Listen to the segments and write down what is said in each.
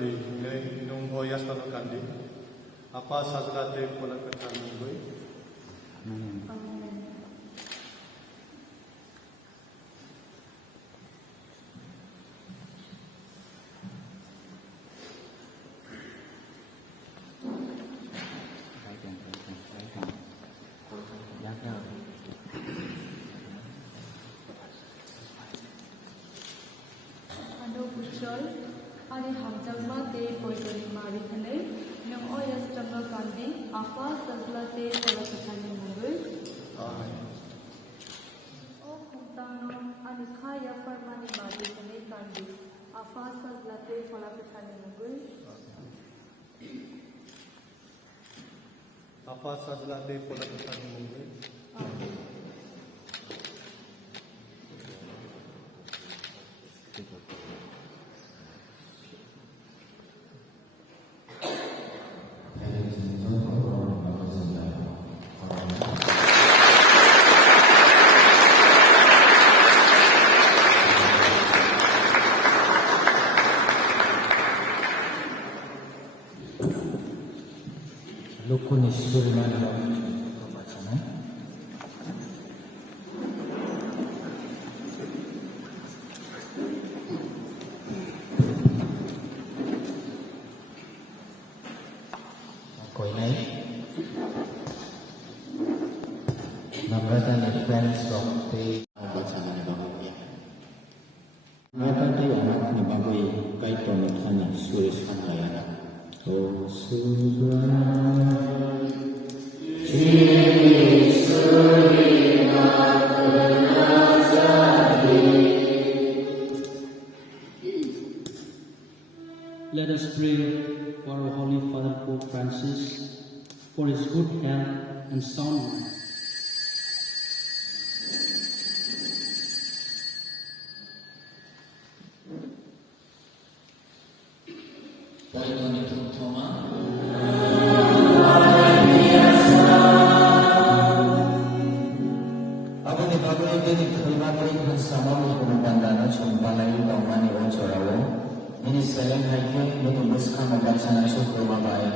kandi nung hoyas na kandi apa sajlate fola katan nungoi Ani hamjangma te poitoni mari thane nang oyas tanga kandi afa sajla te pola kathani mungul o khumtano ani khaya farmani mari thane kandi afa sajla te pola kathani mungul apa sajlate fola katan nungoi Lukuni Surimana Bacana. Koinai. Namratan friends of the Bacana Babuya. Namratan anak ni Babuy kay Tonatana Suris Hanayana. Oh Subhana Let us pray for our Holy Father Pope Francis for his good health and sound mind. Ini selain haiknya untuk bersama membacaan syukur mabaya,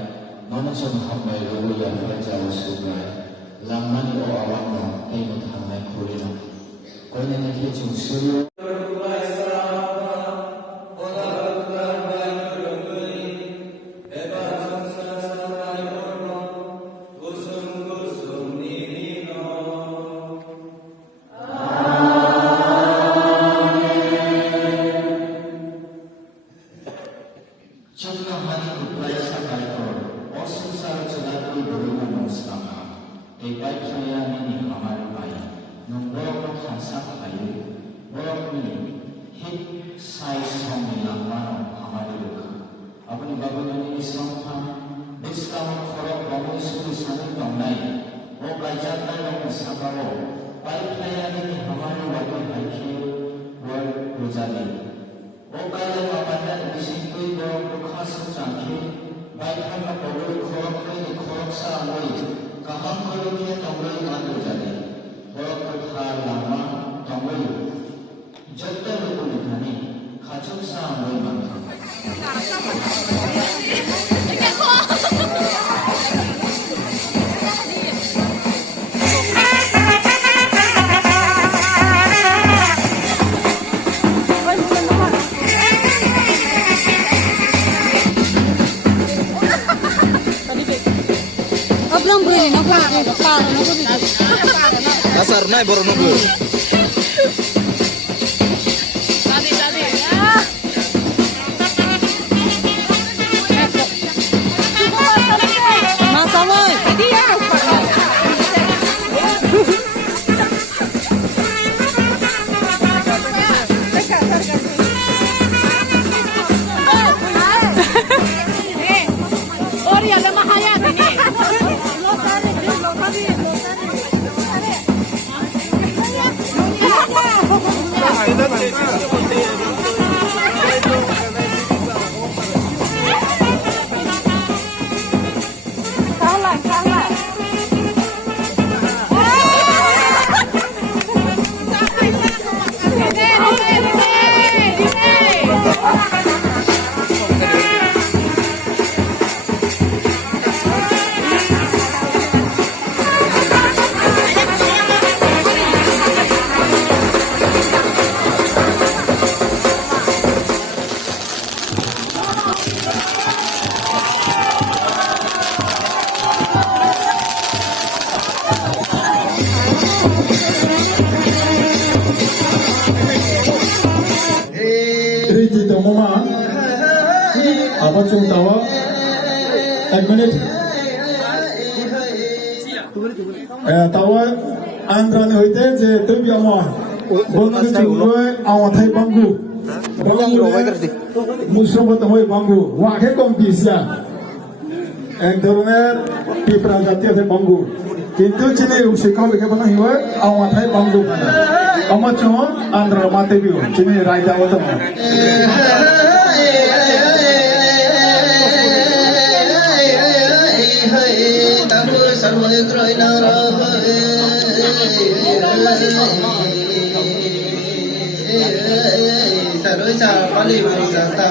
nono cuma hamai lalu yang berjauh sugai, lamani o awakno, emut hamai kurina. Kau ini kita cuma suruh. Apuni babuni islamha Islam khorok bangun suri sanu tongnai o kaijat nang sabaro pai khayani ni hamani wadi haiki wal rojali o kaila mabanda disintui dorong khas changki bai khana pawul khorok ni khorok sa loi kaham kolo ke tonglai man rojali khorok kha lama tonglai jatta rukuni thani khachuk sa loi man Asar naik baru nunggu. mama apa chung tawa 1 minute tawa andra ne hoite je tu bi ama bolna chung loi awa thai banggu মুসলমান হয়ে বাঙ্গু ওয়াকে কম পিসিয়া এক ধরনের পিঁপড়া জাতীয় আছে বাঙ্গু কিন্তু চিনে শিক্ষা বেকে বানা হিওয়ে আওয়াথাই বাঙ্গু বানা আমার চো আন্ধ্র মাতে বিও চিনে রাইতা হতো না Saroi sa pali sa ta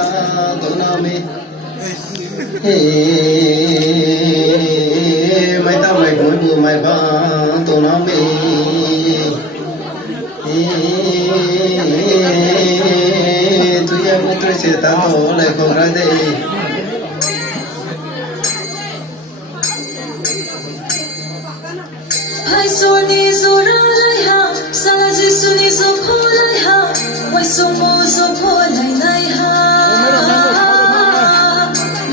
to na me mai ta mai ko bu mai ba to na me tu ya putra se ta to le ko ra de Hai soni zura lai ha sala ji suni so pho lai ha wai so mo so pho lai lai ha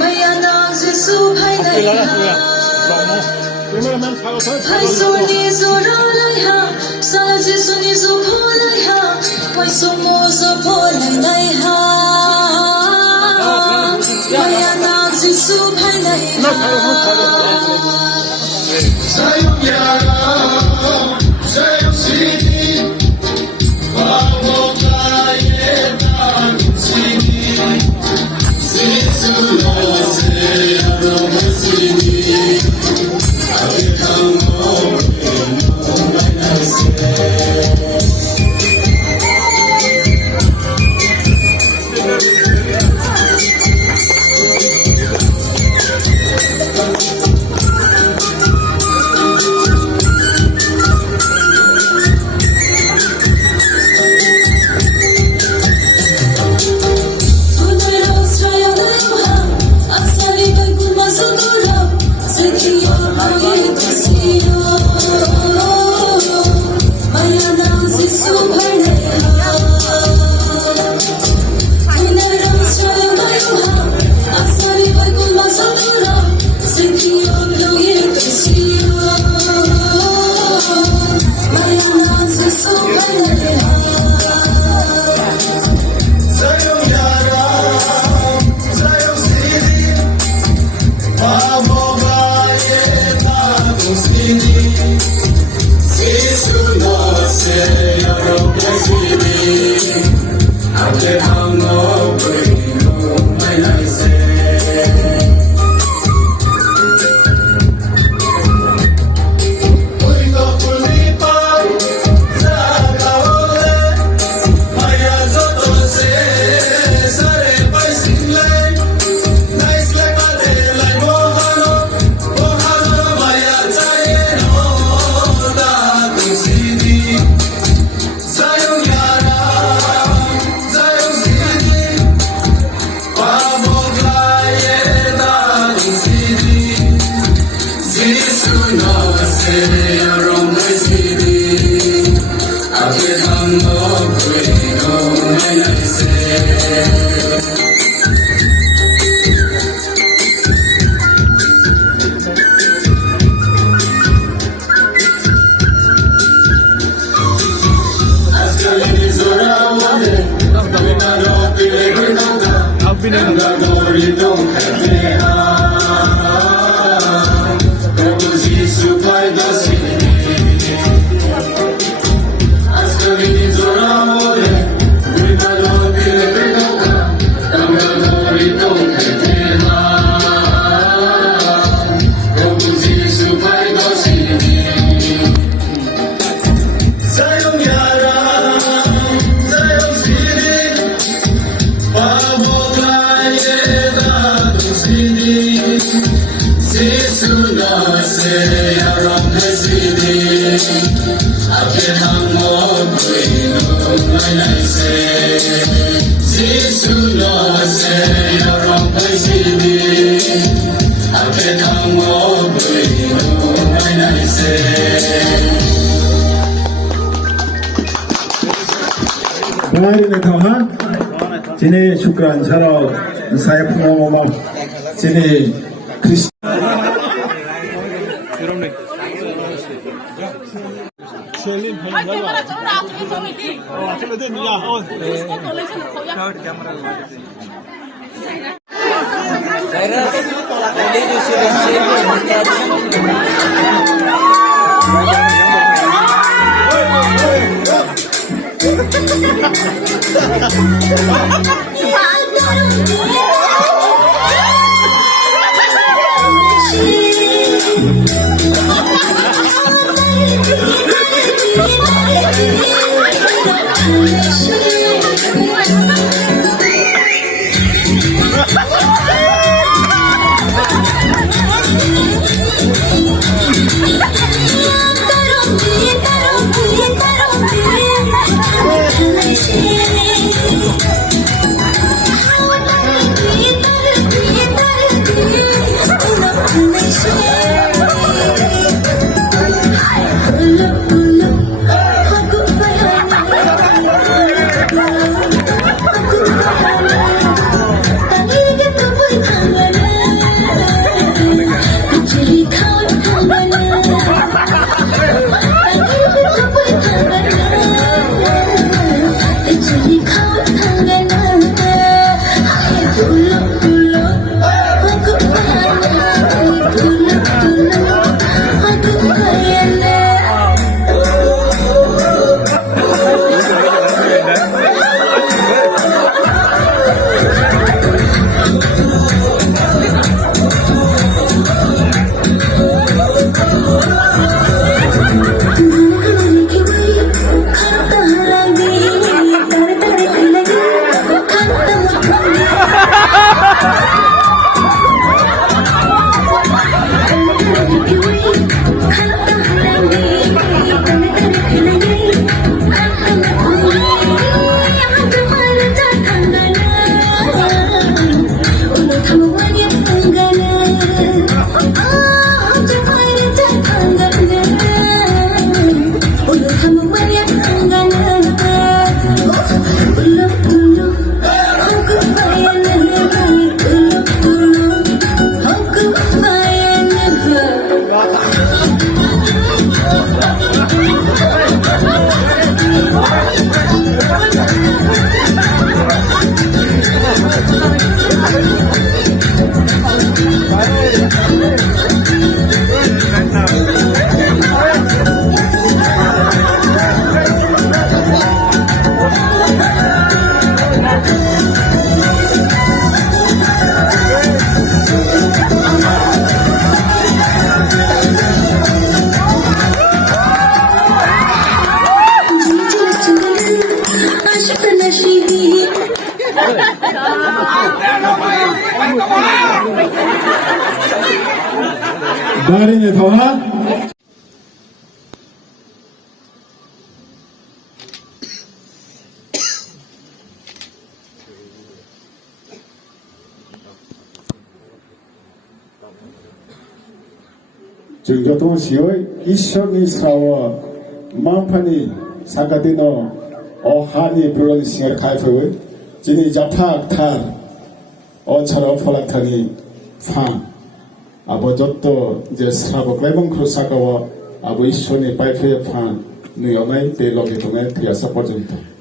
maya na ji su bhai lai ha Hai soni zura lai ha sala ji suni so pho lai ha wai so mo so pho lai lai ha maya na ji su bhai lai ha Baik, Sini syukran sarau saya pengomong sini Kristen. Dari Tuhan. Jengjotung sioi Ishoni sawa mampani sakatino ohani bulan singar kaifewe jini japak tar onchara falak thani fang abo jotto je srabo klebong krusakawa abo Ishoni paifewe fang nuyonai te logi tungai tiasa porjento